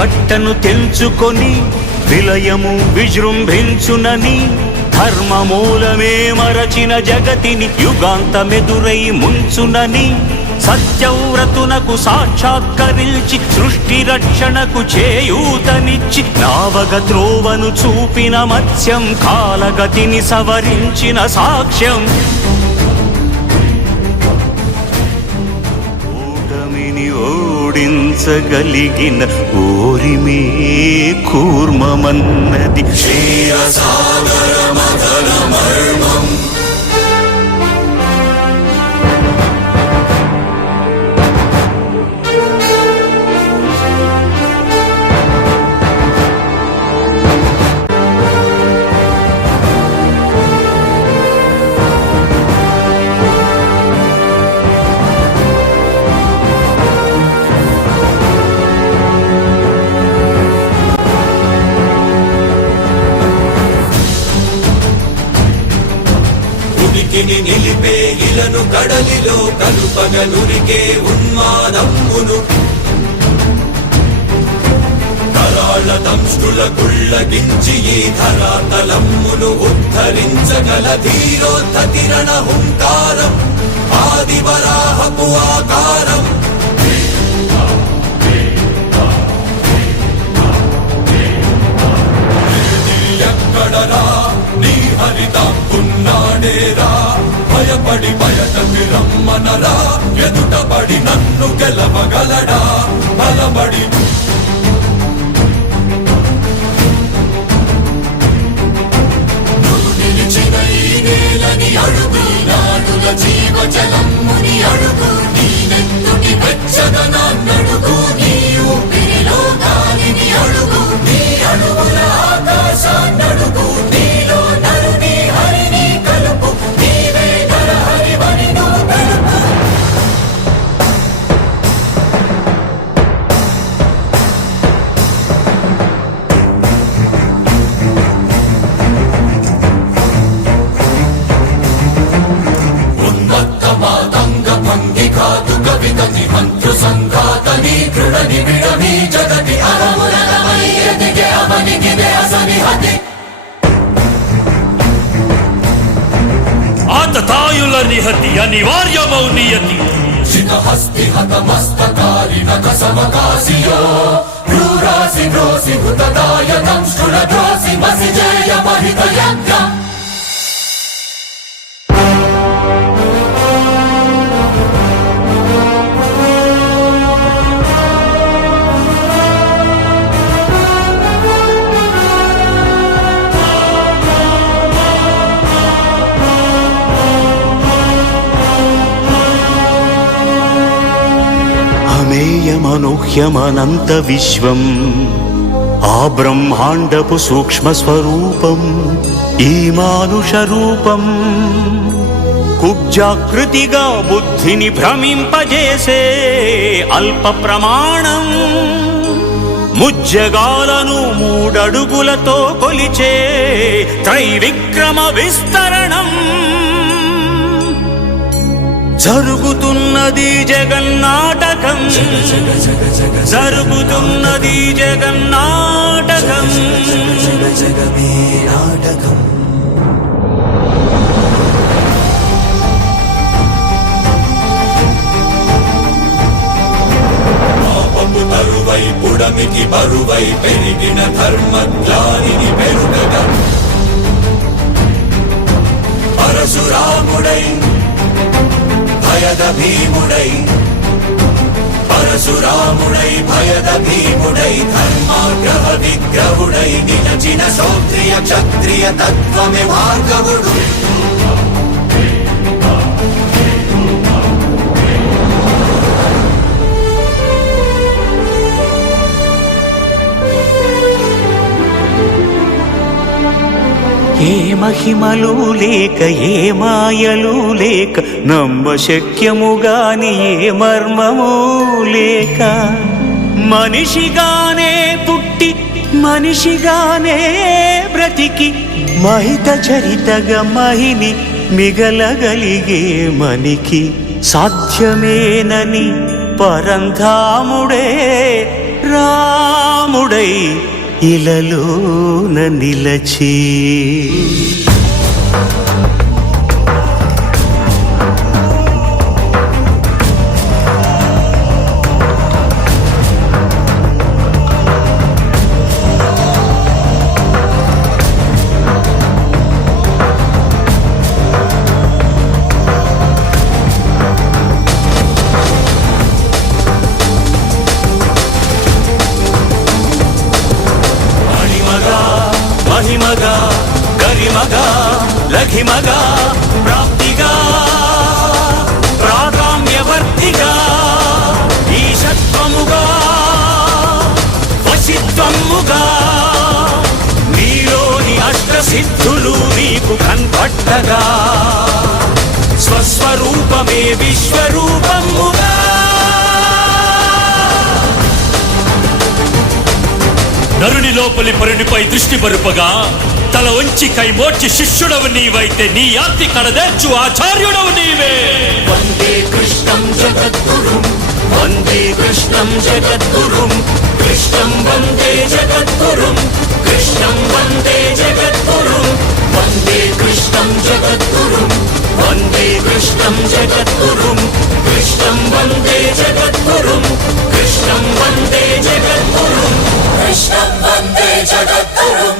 కట్టను తెంచుకొని విలయము విజృంభించునని ధర్మమూలమే మరచిన జగతిని యుగాంతమెదురై ముంచునని సత్యవ్రతునకు సాక్షాత్కరించి సృష్టి రక్షణకు చేయూతనిచ్చి నావగ త్రోవను చూపిన మత్స్యం కాలగతిని సవరించిన సాక్ష్యం ఓటమిని ఓడించగలిగిన ఓరిమే కూర్మమన్నది క్షీరసాగర మదన మర్మం. నిలిపే ఇలను కడలిలో కలుపగలురికే ఉన్మాదమ్మును కరాళ దంష్టుల కుళ్ళగించి ఈ ధరాతలమ్మును ఉద్ధరించగల ధీరోద్ధతిరణ హుంకారం ఆదివరాహపు ఆకారం. ఎక్కడరా నీ హరితాకున్నాడేరా భయపడి బయటకి రమ్మనరా ఎదుటపడి నన్ను గెలవగలడా బలబడి నిలిచిన ఈ నేలని అడుగు నాడుల జీవజలమ్ముని అడుగు నీ నెత్తుటి వెచ్చదనాన్నడుగు నీ ఊపిరిలో గాలిని అడుగు నీ అడుగుల ఆకాశాన్నడుగు నీలో నరుని హరిని కలుపు నీవే నరహరివని నువ్వు తెలుపు. ఉన్మత్త మాతంగ భంగి కాదు కవితని మంత్రు సంఘాతని దృఢ నిబిడమీ జగతి అరములమై ఎదిగే అవనిగిదే అసనిహతి. ఆతతాయుల నిహతి అనివార్యమౌ నియతి శితహస్తి హతమస్తకారి నక సమకాశియో భ్రూరాసి భ్రోసి హృతదాయ దంష్టుల ద్రోసి మసి జయ మహిత యజ్ఞం. అమేయమనూహ్యమనంత విశ్వం ఆ బ్రహ్మాండపు సూక్ష్మ స్వరూపం ఈ మానుష రూపం కుబ్జాకృతిగా బుద్ధిని భ్రమింపజేసే అల్ప ప్రమాణం ముజ్జగాలను మూడడుగులతో కొలిచే త్రైవిక్రమ విస్తరణం. జరుగుతున్నది జగన్నాటకం జరుగుతున్నది జగన్నాటకం. జగమే నాటకం. పాపము తరువై పుడమికి బరువై పెరిగిన ధర్మగ్లానిని పెరుగగా పరశురాముడై భయద భీముడై పరశురాముడై భయద భీముడై ధర్మాగ్రహ విగ్రహుడై నిలచిన క్షౌత్రియ క్షత్రియ తత్వమే భార్గవుడు. ఏ మహిమలు లేక ఏ మాయలు లేక నమ్మశక్యముగాని ఏ మర్మము లేక మనిషిగానే పుట్టి మనిషిగానే బ్రతికి మహిత చరితగా మహిని మిగలగలిగే మనికి సాధ్యమేనని పరంధాముడే రాముడై ఇలలోన నిలచి మహిమగా గరిమగా లఘిమగా ప్రాప్తిగా ప్రాగామ్యవర్తిగా ఈశత్వముగా వశిత్వముగా నీలోని అష్టసిద్ధులు నీకు కన్పట్టగా స్వస్వరూపమే విశ్వరూపముగా నరుని లోపలి పరునిపై దృష్టి బరుపగా తల వంచి కైమోర్చి శిష్యుడవు నీవైతే నీ ఆర్తి కడదేర్చు ఆచార్యుడవు నీవే. వందే కృష్ణం జగద్గురుం వందే కృష్ణం జగద్గురుం కృష్ణం వందే జగద్గురుం కృష్ణం వందే జగద్గురుం వందే కృష్ణం జగద్గురుం వందే కృష్ణం జగద్గురుం కృష్ణం వందే జగద్గురుం కృష్ణం వందే జగద్గురుం కృష్ణం వందే జగద్గురుం